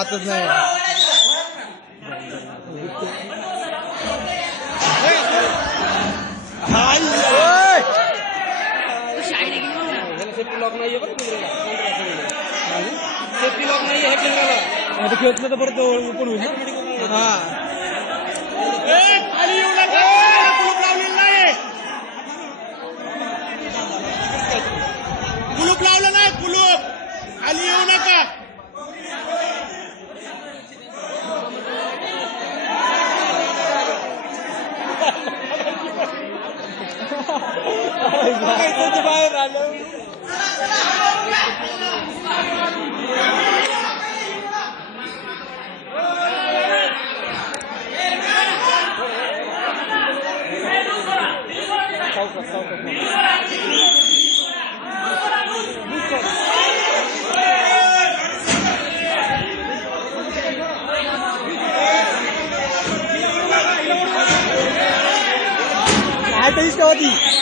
राहतच नाही. Safety lock नाहीये बरं सेफ्टी लॉक नाहीये हे केंद्राला आता खेळत तर परत ओपन होईल ना. हा खाली येऊ नका कुलूप लावलेलं नाही कुलूप लावलं नाही कुलूप खाली येऊ नका. बाहेर आलं काय तरीच होती.